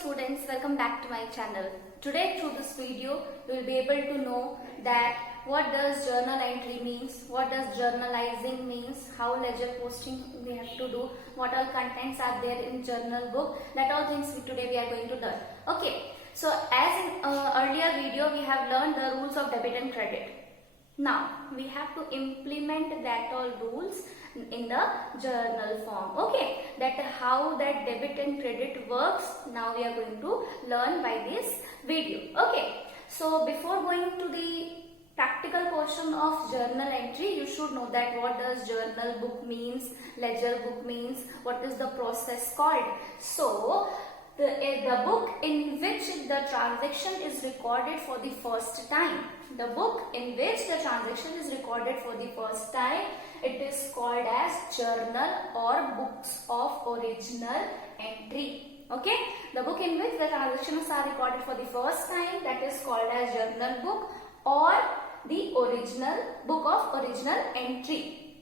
students, welcome back to my channel. Today through this video you will be able to know that what does journal entry means, what does journalizing means, how ledger posting we have to do, what all contents are there in journal book, that all things today we are going to learn. Okay, so as in earlier video we have learned the rules of debit and credit. Now we have to implement that all rules in the journal form. Okay, that how that debit and credit works, now we are going to learn by this video. Okay, so before going to the practical portion of journal entry, you should know that what does journal book means, ledger book means, what is the process called. So the book in which the transaction is recorded for the first time. The book in which the transaction is recorded for the first time, it is called as journal or books of original entry. Okay, the book in which the transactions are recorded for the first time, that is called as journal book or the original book of original entry.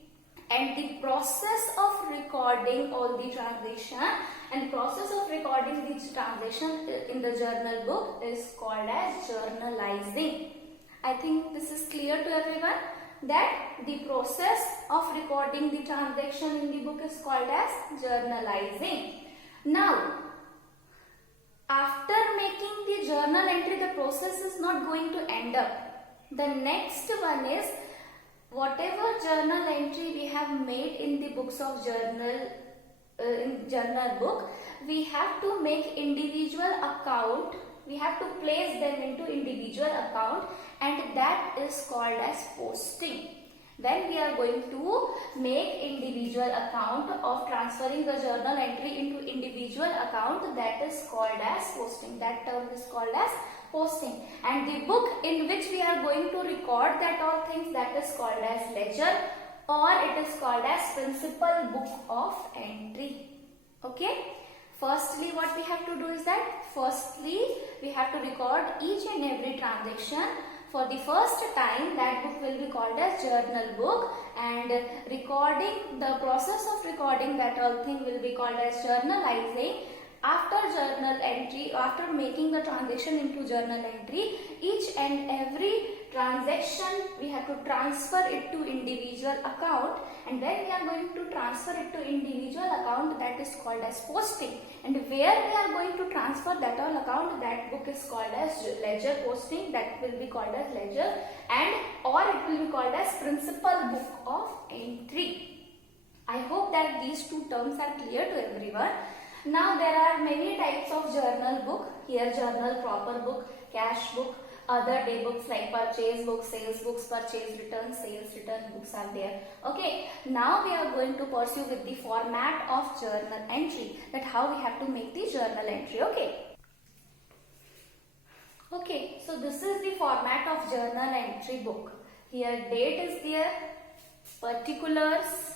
And the process of recording all the transaction and process of recording the transaction in the journal book is called as journalizing. I think this is clear to everyone that the process of recording the transaction in the book is called as journalizing. Now, after making the journal entry, the process is not going to end up. The next one is whatever journal entry we have made in the books of journal in journal book, we have to make individual account. We have to place them into individual account, and that is called as posting. Then we are going to make individual account of transferring the journal entry into individual account, that is called as posting. That term is called as posting. And the book in which we are going to record that all things, that is called as ledger, or it is called as principal book of entry. Okay. Firstly, what we have to do is that firstly we have to record each and every transaction. For the first time, that book will be called as journal book, and recording, the process of recording that all thing will be called as journalizing. After journal entry, after making the transaction into journal entry, each and every transaction we have to transfer it to individual account, and then we are going to transfer it to individual account, that is called as posting. And where we are going to transfer that all account, that book is called as ledger posting, that will be called as ledger, and or it will be called as principal book of entry. I hope that these two terms are clear to everyone. Now there are many types of journal book. Here journal proper book, cash book, other day books like purchase book, sales books, purchase return, sales return books are there. Okay, now we are going to pursue with the format of journal entry, that how we have to make the journal entry. Okay, so this is the format of journal entry book. Here date is there, particulars,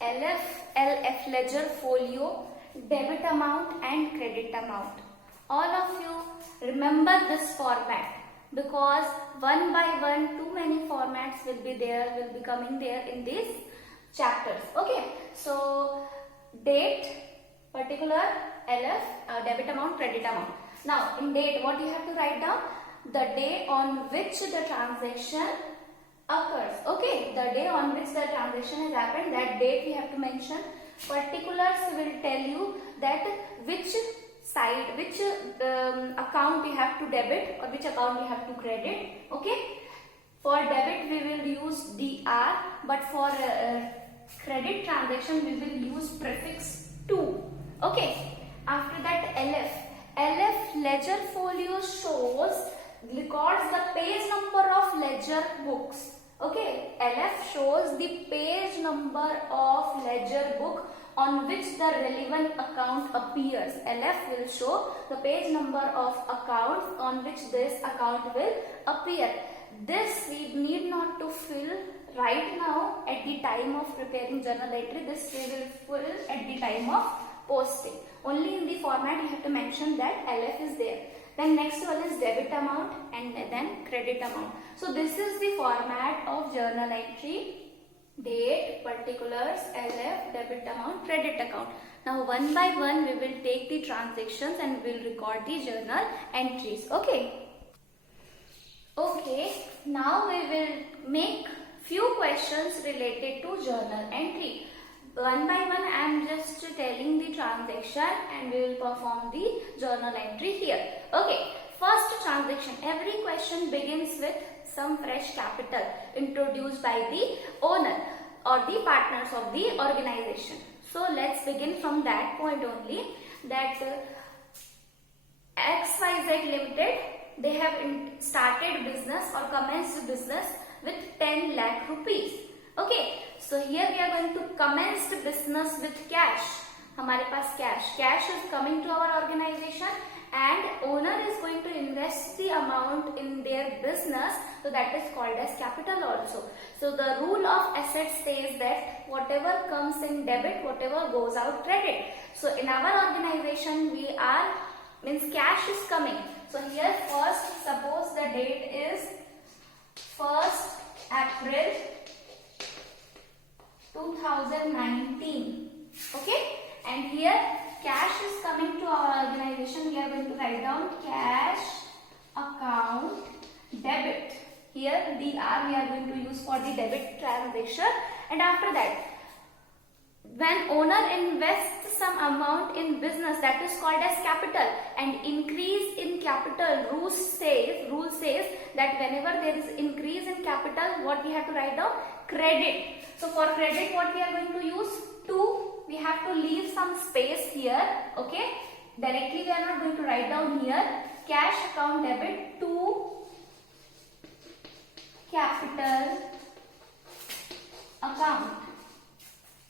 LF ledger folio, debit amount and credit amount. All of you remember this format, because one by one too many formats will be coming there in these chapters. Okay, so date, particular, LF, debit amount, credit amount. Now in date, what you have to write down? The day on which the transaction occurs. Okay, the day on which the transaction has happened, that date we have to mention. Particulars will tell you that which side, which account we have to debit or which account we have to credit. Okay, for debit we will use DR, but for credit transaction we will use prefix to. Okay, after that LF ledger folio records the page number of ledger books. Okay, LF shows the page number of ledger book on which the relevant account appears. LF will show the page number of accounts on which this account will appear. This we need not to fill right now at the time of preparing journal entry. This we will fill at the time of posting. Only in the format you have to mention that LF is there. Then next one is debit amount and then credit amount. So this is the format of journal entry. Date, particulars, LF, debit amount, credit account. Now one by one we will take the transactions and we will record the journal entries. Okay. Okay, now we will make few questions related to journal entry. One by one I am just telling the transaction and we will perform the journal entry here. Okay, first transaction. Every question begins with some fresh capital introduced by the owner or the partners of the organization. So let's begin from that point only, that XYZ Limited, they have started business or commenced business with 10 lakh rupees. Okay, so here we are going to commence the business with cash. हमारे पास cash is coming to our organization and owner is going to invest the amount in their business, so that is called as capital also. So the rule of asset says that whatever comes in debit, whatever goes out credit. So in our organization we are, means cash is coming. So here first, suppose the date is 1st April 2019. Okay, and here cash is coming to our organization. We are going to write down cash account debit. Here DR we are going to use for the debit transaction, and after that, when owner invests some amount in business, that is called as capital, and increase in capital, rule says that whenever there is increase in capital, what we have to write down? Credit. So for credit, what we are going to use? We have to leave some space here. Okay, directly we are not going to write down here. Cash account debit to capital account.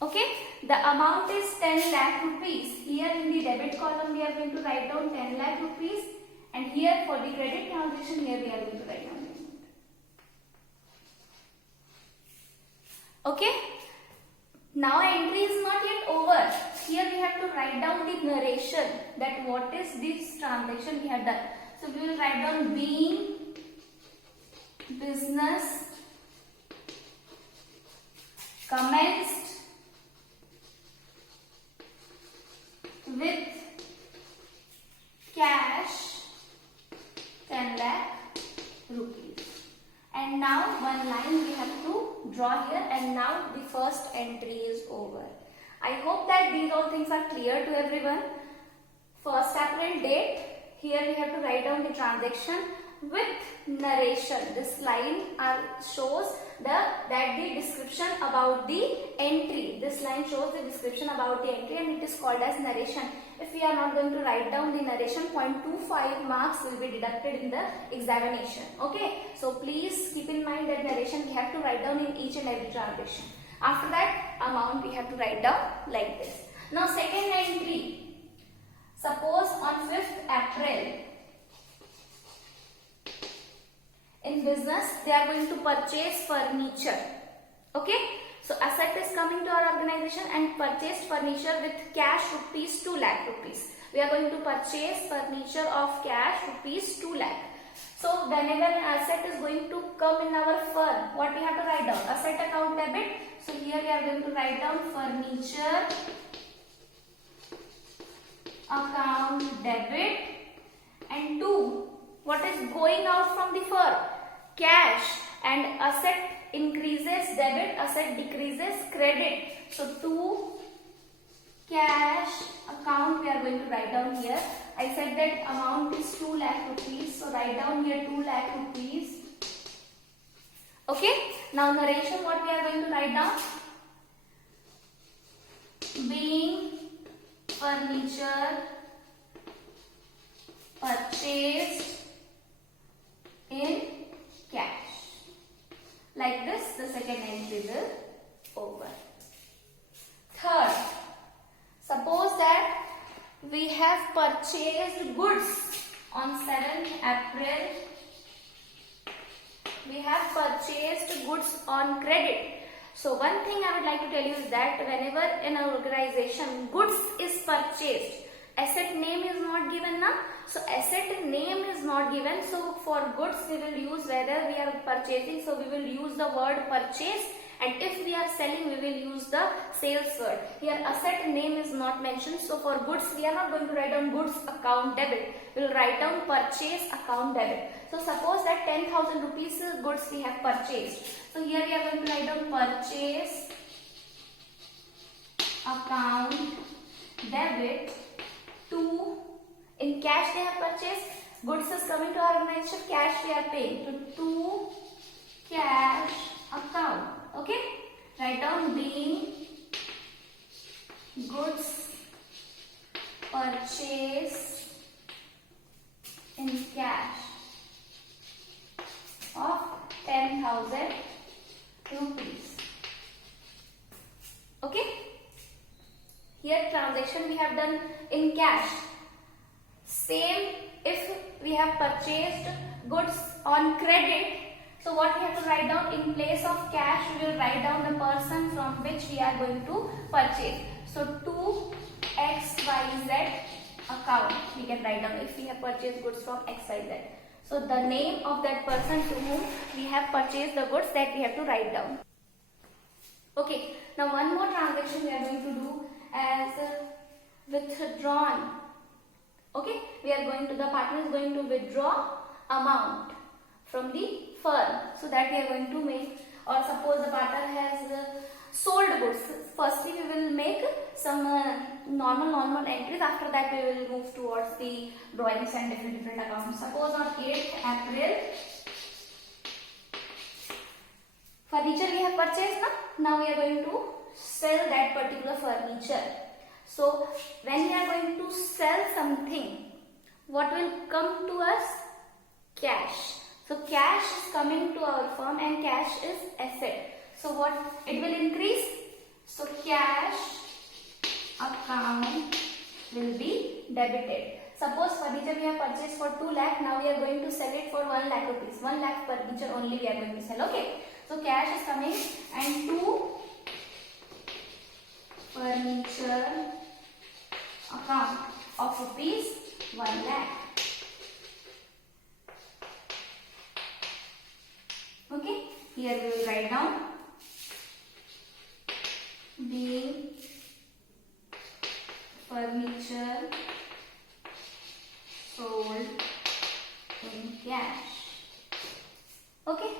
Okay, the amount is 10 lakh rupees. Here in the debit column we are going to write down 10 lakh rupees, and here for the credit transaction, here we are going to write down. Okay, now entry is not yet over. Here we have to write down the narration, that what is this transaction we have done. So we will write down being business commenced with cash 10 lakh rupees. And now one line we have to draw here, and now the first entry is over. I hope that these all things are clear to everyone. 1st April date, here we have to write down the transaction with narration. This line shows that the description about the entry. This line shows the description about the entry and it is called as narration. If we are not going to write down the narration, 0.25 marks will be deducted in the examination. Okay, so please keep in mind that narration we have to write down in each and every transaction. After that, amount we have to write down like this. Now second entry. Suppose on 5th April, in business they are going to purchase furniture. Okay, so asset is coming to our organization and purchased furniture with cash rupees 2 lakh rupees. We are going to purchase furniture of cash rupees 2 lakh. So whenever an asset is going to come in our firm, what we have to write down? Asset account debit. So here we are going to write down furniture account debit, and 2, what is going out from the firm? Cash, and asset increases debit, asset decreases credit. So 2 cash account we are going to write down here. I said that amount is 2 lakh rupees, so write down here 2 lakh rupees. Okay, now narration, what we are going to write down? Being furniture purchased in cash. Like this, the second entry will over. Third, suppose that we have purchased goods on 7th April. We have purchased goods on credit. So one thing I would like to tell you is that whenever in an organization goods is purchased, asset name is not given now. So asset name is not given. So for goods we will use whether we are purchasing. So we will use the word purchase, and if we are selling, we will use the sales word. Here asset name is not mentioned, so for goods we are not going to write down goods account debit. We will write down purchase account debit. So suppose that 10,000 rupees goods we have purchased. So here we are going to write down purchase account debit to, in cash they have purchased, goods is coming to our organization, cash we are paying, to cash account. Okay, write down being goods purchase in cash of 10,000 rupees. Okay, here transaction we have done in cash. Same if we have purchased goods on credit. So what we have to write down, in place of cash we will write down the person from which we are going to purchase. So to XYZ account we can write down if we have purchased goods from XYZ. So the name of that person to whom we have purchased the goods, that we have to write down. Okay, now one more transaction we are going to do as withdrawn. Okay, we are going to, the partner is going to withdraw amount from the firm, so that we are going to make, or suppose the partner has sold goods. Firstly we will make some normal entries, after that we will move towards the drawings and different accounts. Suppose on 8th April furniture we have purchased. Now we are going to sell that particular furniture. So when we are going to sell something, what will come to us? Cash. So cash is coming to our firm and cash is asset. So what it will increase? So cash account will be debited. Suppose furniture we have purchased for 2 lakh, now we are going to sell it for 1 lakh rupees. 1 lakh furniture only we are going to sell. Okay. So cash is coming and to furniture account of rupees 1 lakh. Okay, here we will write down being furniture sold in cash. Okay,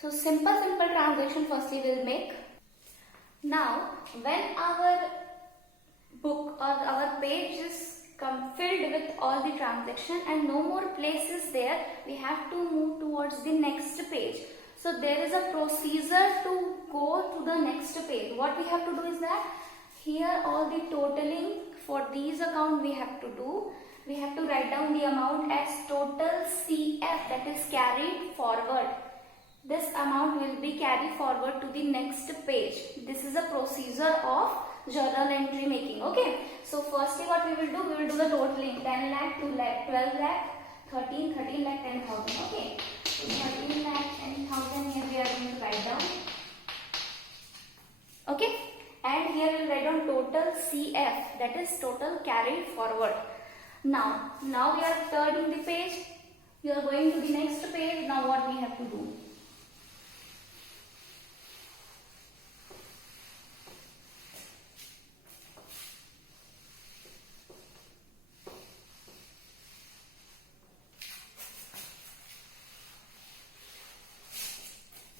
so simple transaction firstly we will make. Now when our book or our page is filled with all the transaction and no more places there, we have to move towards the next page. So there is a procedure to go to the next page. What we have to do is that here all the totaling for these account we have to do. We have to write down the amount as total CF, that is carried forward. This amount will be carried forward to the next page. This is a procedure of journal entry making. Okay, so firstly what we will do the totaling. 10 lakh, 2 lakh, 12 lakh, 13 lakh, 10,000. Okay, so 13 lakh, 10,000 here we are going to write down. Okay, and here we will write down total CF, that is total carried forward. Now we are turning the page. We are going to the next page. Now what we have to do?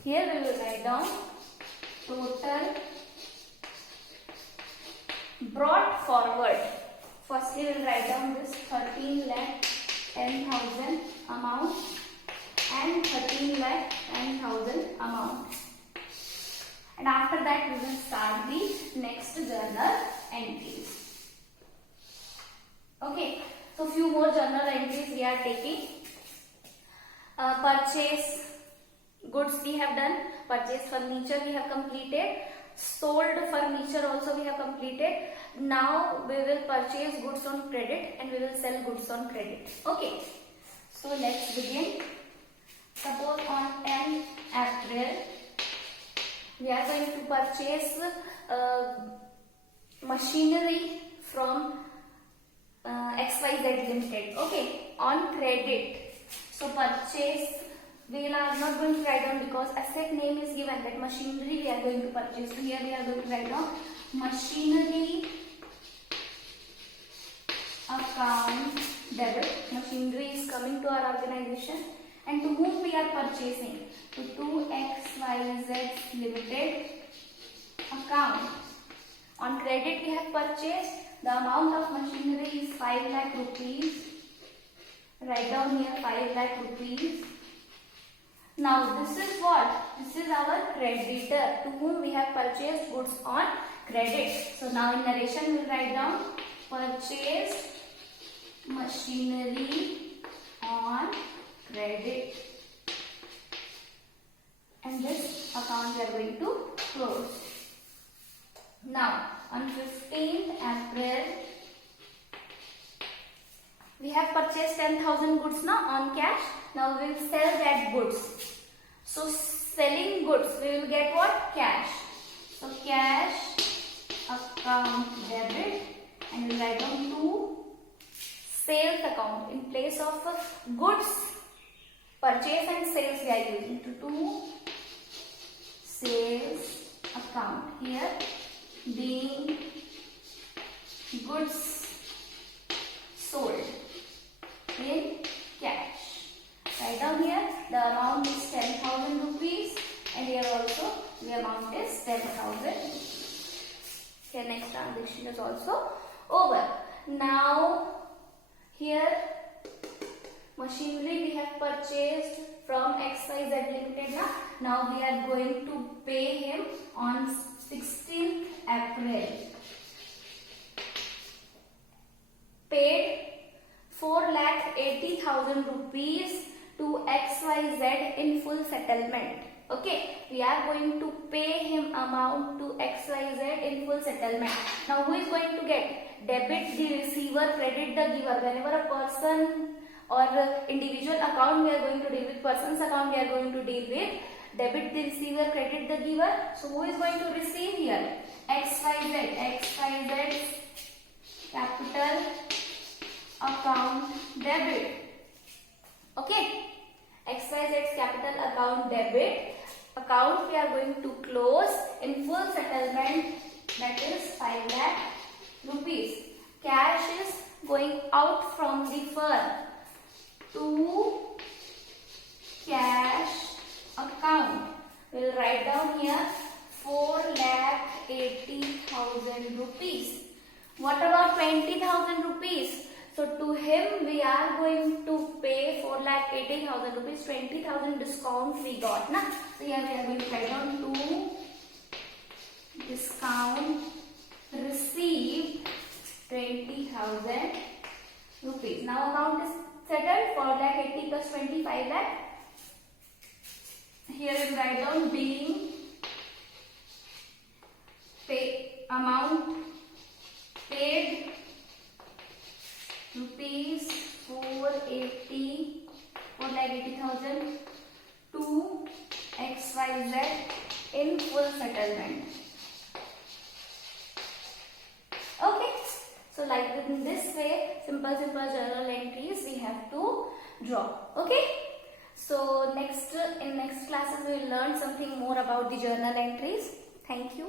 Here we will write down total brought forward. Firstly we will write down this 13 lakh 10,000 amount and 13 lakh 10,000 amount. And after that we will start the next journal entries. Okay, so few more journal entries we are taking. Purchase goods we have done, purchase furniture we have completed, sold furniture also we have completed. Now we will purchase goods on credit and we will sell goods on credit. Okay, so let's begin. Suppose on 10th April we are going to purchase machinery from XYZ Limited. Okay, on credit. So purchase we are not going to write down because asset name is given, that machinery we are going to purchase. So here we are going to write down machinery account debit. Machinery is coming to our organization, and to whom we are purchasing? To 2XYZ Limited account. On credit we have purchased. The amount of machinery is 5 lakh rupees. Write down here 5 lakh rupees. Now this is what? This is our creditor to whom we have purchased goods on credit. So now in narration we will write down purchased machinery on credit, and this account we are going to close. Now on 15th April we have purchased 10,000 goods now on cash. Now we will sell that goods. So selling goods we will get what? Cash. So cash account debit, and we will write down to sales account. In place of goods purchase and sales we are using to sales account. Here being goods sold in cash. Write down here the amount is 10,000 rupees, and here also the amount is 10,000. Here next transaction is also over. Now here machinery we have purchased from XYZ Limited. Now we are going to pay him on 16th April. Paid 4,80,000 rupees to XYZ in full settlement. Okay, we are going to pay him amount to XYZ in full settlement. Now who is going to get? Debit the receiver, credit the giver. Whenever a person or individual account we are going to deal with, person's account we are going to deal with, debit the receiver, credit the giver. So who is going to receive here? XYZ capital account debit. Okay, XYZ's capital account debit account we are going to close in full settlement, that is 5 lakh rupees. Cash is going out from the firm to cash account. We will write down here 4,80,000 rupees. What about 20,000 rupees? So to him we are going to pay 4,80,000 rupees. 20,000 discount we got, na? So here we are going to write down to discount received 20,000 rupees. Now account is settled. 4,80,000 plus 25 lakh. Here we write down being pay amount paid rupees 4,80,000 to XYZ in full settlement. Okay, so like in this way, simple journal entries we have to draw. Okay, so in next classes we will learn something more about the journal entries. Thank you.